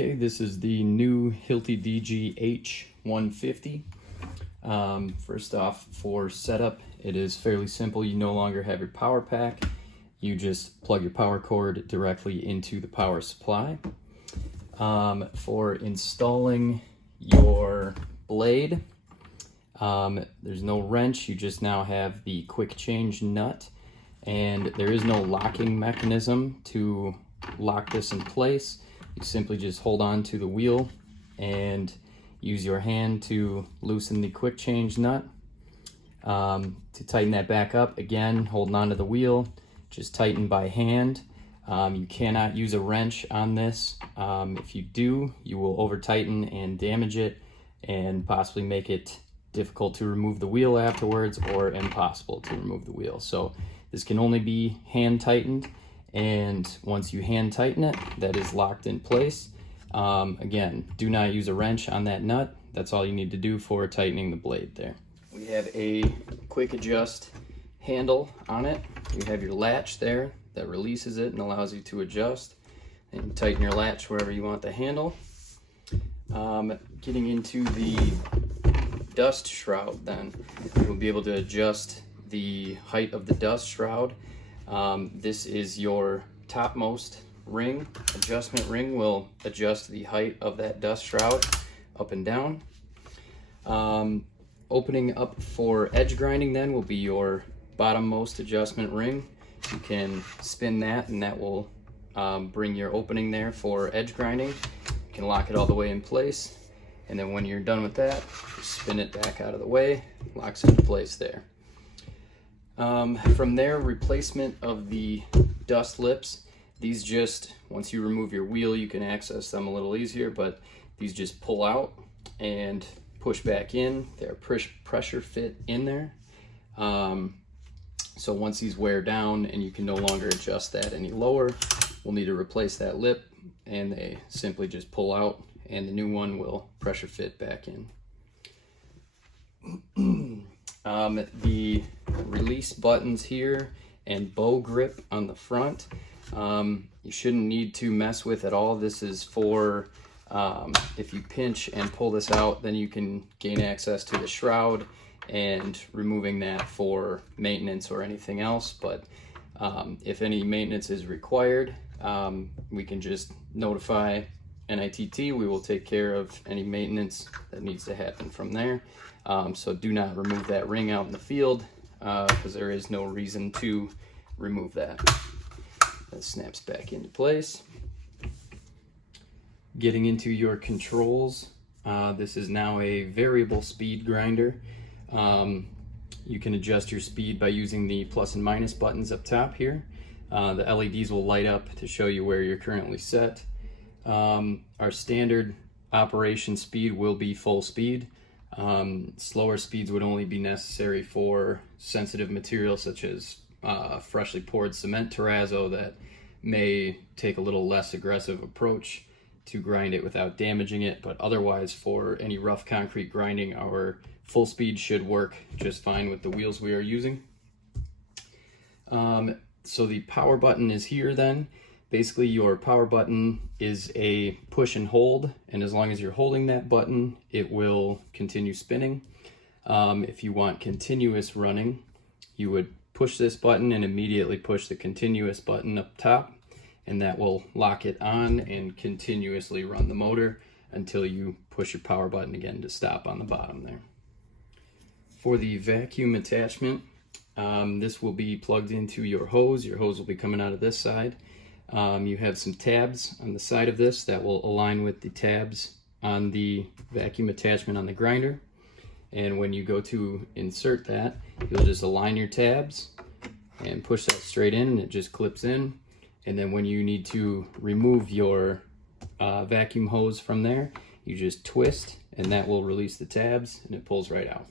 Okay, this is the new Hilti DGH 150. First off, for setup, it is fairly simple. You no longer have your power pack. You just plug your power cord directly into the power supply. For installing your blade, there's no wrench. You just now have the quick change nut, and there is no locking mechanism to lock this in place. You simply just hold on to the wheel and use your hand to loosen the quick change nut. To tighten that back up, again, holding onto the wheel, just tighten by hand. You cannot use a wrench on this. If you do, you will over tighten and damage it and possibly make it difficult to remove the wheel afterwards, or impossible to remove the wheel. So this can only be hand tightened, and once you hand tighten it, that is locked in place. Again, do not use a wrench on that nut. That's all you need to do for tightening the blade there. We have a quick adjust handle on it. You have your latch there that releases it and allows you to adjust, and you tighten your latch wherever you want the handle. Getting into the dust shroud, then you'll be able to adjust the height of the dust shroud. This is your topmost ring. Adjustment ring will adjust the height of that dust shroud up and down. Opening up for edge grinding then will be your bottommost adjustment ring. You can spin that, and that will bring your opening there for edge grinding. You can lock it all the way in place, and then when you're done with that, just spin it back out of the way, locks into place there. From there, replacement of the dust lips. These just, once you remove your wheel, you can access them a little easier, but these just pull out and push back in. They're pressure fit in there. So once these wear down and you can no longer adjust that any lower, we'll need to replace that lip, and they simply just pull out, and the new one will pressure fit back in. The release buttons here and bow grip on the front, you shouldn't need to mess with at all. This is for if you pinch and pull this out, then you can gain access to the shroud, and removing that for maintenance or anything else. But if any maintenance is required, we can just notify NITT. We will take care of any maintenance that needs to happen from there. So do not remove that ring out in the field, because there is no reason to remove that. That snaps back into place. Getting into your controls, this is now a variable speed grinder. You can adjust your speed by using the plus and minus buttons up top here. The LEDs will light up to show you where you're currently set. Our standard operation speed will be full speed. Slower speeds would only be necessary for sensitive materials such as freshly poured cement terrazzo that may take a little less aggressive approach to grind it without damaging it, but otherwise for any rough concrete grinding, our full speed should work just fine with the wheels we are using. So the power button is here then. Basically, your power button is a push and hold, and as long as you're holding that button, it will continue spinning. If you want continuous running, you would push this button and immediately push the continuous button up top, and that will lock it on and continuously run the motor until you push your power button again to stop on the bottom there. For the vacuum attachment, this will be plugged into your hose. Your hose will be coming out of this side. You have some tabs on the side of this that will align with the tabs on the vacuum attachment on the grinder. And when you go to insert that, you'll just align your tabs and push that straight in, and it just clips in. And then when you need to remove your vacuum hose from there, you just twist, and that will release the tabs, and it pulls right out.